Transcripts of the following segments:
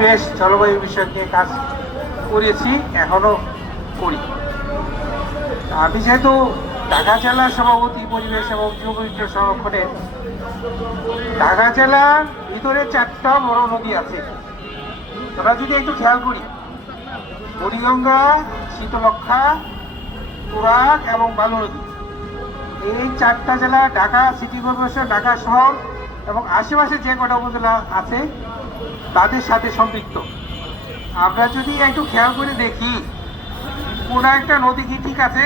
বেশ জলবায়ু বিষয় নিয়ে কাজ করেছি এখনও করি। আমি যেহেতু ঢাকা জেলার সভাপতি, পরিবেশ এবং জীববৈচিত্র্য সংরক্ষণে ঢাকা জেলার ভিতরে চারটা বড় নদী আছে। তোরা যদি একটু খেয়াল করি, বুড়িগঙ্গা শীতলক্ষা তুরাগ এবং বালু নদী। এই চারটা জেলা ঢাকা সিটি কর্পোরেশন, ঢাকা শহর এবং আশেপাশে যে কটা উপজেলা আছে তাদের সাথে সম্পৃক্ত। আমরা যদি একটু খেয়াল করে দেখি, কোনো একটা নদী কি ঠিক আছে,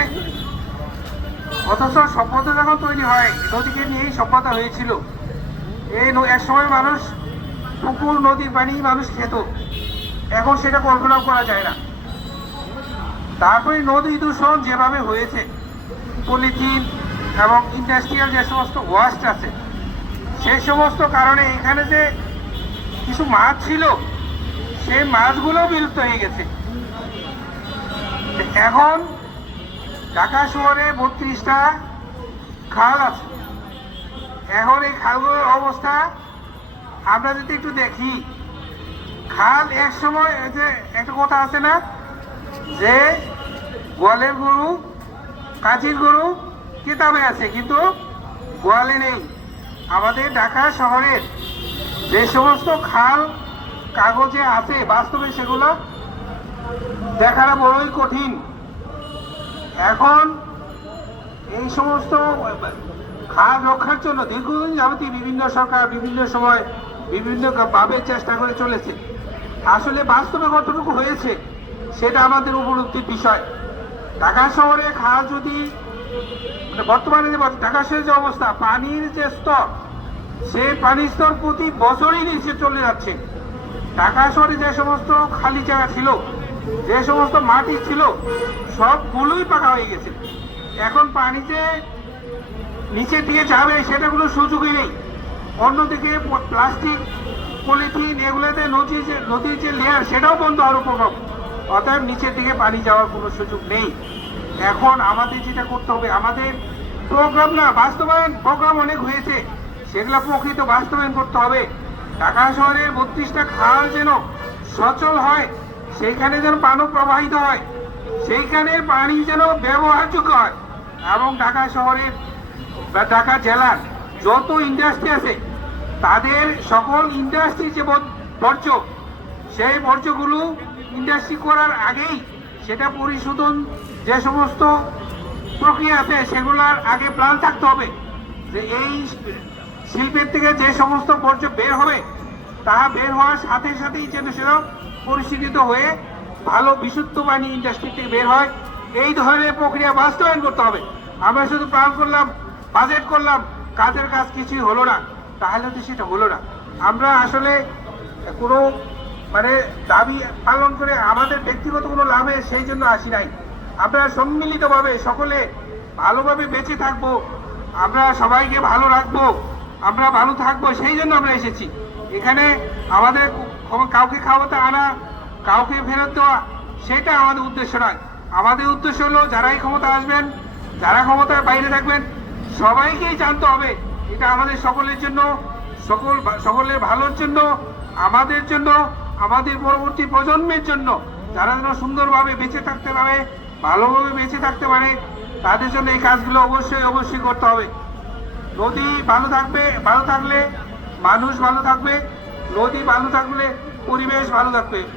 অথচ সভ্যতা যখন তৈরি হয়, নদীকে নিয়েই সভ্যতা হয়েছিল। এই এক সময় মানুষ পুকুর, নদীর পানি মানুষ খেত। এখন সেটা কল্পনা করা যায় না। তারপরে নদী দূষণ যেভাবে হয়েছে, পলিথিন এবং ইন্ডাস্ট্রিয়াল যে সমস্ত ওয়াস্ট আছে, সেই সমস্ত কারণে এখানে যে কিছু মাছ ছিল, সেই মাছগুলো বিলুপ্ত হয়ে গেছে। এখন ঢাকা শহরে বত্রিশটা খাল আছে। এখন এই খালগুলোর অবস্থা, আমরা যদি একটু দেখি, খাল এক সময় যে একটা কথা আছে না, যে গোয়ালের গরু, কাঁচির গরু কিতাবে আছে, কিন্তু গোয়ালে নেই। আমাদের ঢাকা শহরের যে সমস্ত খাল, কাগজে আছে, বাস্তবে সেগুলো দেখাটা বড়ই কঠিন। এখন এই সমস্ত খাল রক্ষার জন্য দীর্ঘদিন যাবতীয় বিভিন্ন সরকার বিভিন্ন সময় বিভিন্ন ভাবে চেষ্টা করে চলেছে। আসলে বাস্তবে কতটুকু হয়েছে, সেটা আমাদের উপলব্ধির বিষয়। ঢাকা শহরে খাল যদি মানে বর্তমানে যে ঢাকা শহরের যে অবস্থা, পানির যে স্তর সেই পানির স্তর প্রতি বছরই নিচে চলে যাচ্ছে। ঢাকা শহরে যে সমস্ত খালি জায়গা ছিল, যে সমস্ত মাটি ছিল, সবগুলোই পাকা হয়ে গেছে। এখন পানি যে নিচের দিকে যাবে সেটা কোনো সুযোগই নেই। অন্যদিকে প্লাস্টিক, পলিথিন এগুলোতে নদী যে নদীর যে লেয়ার সেটাও বন্ধ হওয়ার উপক্রম অতএব নিচের দিকে পানি যাওয়ার কোনো সুযোগ নেই। এখন আমাদের যেটা করতে হবে, আমাদের প্রোগ্রাম না, বাস্তবায়ন প্রোগ্রাম অনেক হয়েছে। সেগুলো প্রকৃত বাস্তবায়ন করতে হবে। ঢাকা শহরের বত্রিশটা খাল যেন সচল হয়, সেইখানে যেন পানও প্রবাহিত হয়, সেইখানের পানি যেন ব্যবহারযোগ্য হয়। এবং ঢাকা শহরের বা ঢাকা জেলার যত ইন্ডাস্ট্রি আছে, তাদের সকল ইন্ডাস্ট্রি যে বর্জ্য, সেই বর্জ্যগুলো ইন্ডাস্ট্রি করার আগেই সেটা পরিশোধন যে সমস্ত প্রক্রিয়া আছে, সেগুলোর আগে প্ল্যান থাকতে হবে। যে এই শিল্পের থেকে যে সমস্ত বর্জ্য বের হবে, তাহা বের হওয়ার সাথে সাথেই যেন সেটা পরিশীলিত হয়ে ভালো বিশুদ্ধ পানি ইন্ডাস্ট্রি থেকে বের হয়। এই ধরনের প্রক্রিয়া বাস্তবায়ন করতে হবে। আমরা শুধু প্ল্যান করলাম বাজেট করলাম, কাজের কাজ কিছুই হলো না। তাহলে তো সেটা হলো না। আমরা আসলে কোনো মানে দাবি পালন করে আমাদের ব্যক্তিগত কোনো লাভে সেই জন্য আসি নাই। আমরা সম্মিলিতভাবে সকলে ভালোভাবে বেঁচে থাকব। আমরা সবাইকে ভালো রাখব। আমরা ভালো থাকব, সেই জন্য আমরা এসেছি। এখানে আমাদের কাউকে খাওয়াতে আনা, কাউকে ফেরত দেওয়া, সেটা আমাদের উদ্দেশ্য নয়। আমাদের উদ্দেশ্য হলো যারাই ক্ষমতা আসবেন, যারা ক্ষমতার বাইরে থাকবেন, সবাইকেই জানতে হবে, এটা আমাদের সকলের জন্য, সকল সকলের ভালোর জন্য, আমাদের জন্য, আমাদের পরবর্তী প্রজন্মের জন্য। যারা যেন সুন্দরভাবে বেঁচে থাকতে পারে, ভালোভাবে বেঁচে থাকতে পারে, তাদের জন্য এই কাজগুলো অবশ্যই অবশ্যই করতে হবে। নদী ভালো থাকবে ভালো থাকলে মানুষ ভালো থাকবে নদী ভালো থাকলে পরিবেশ ভালো থাকবে।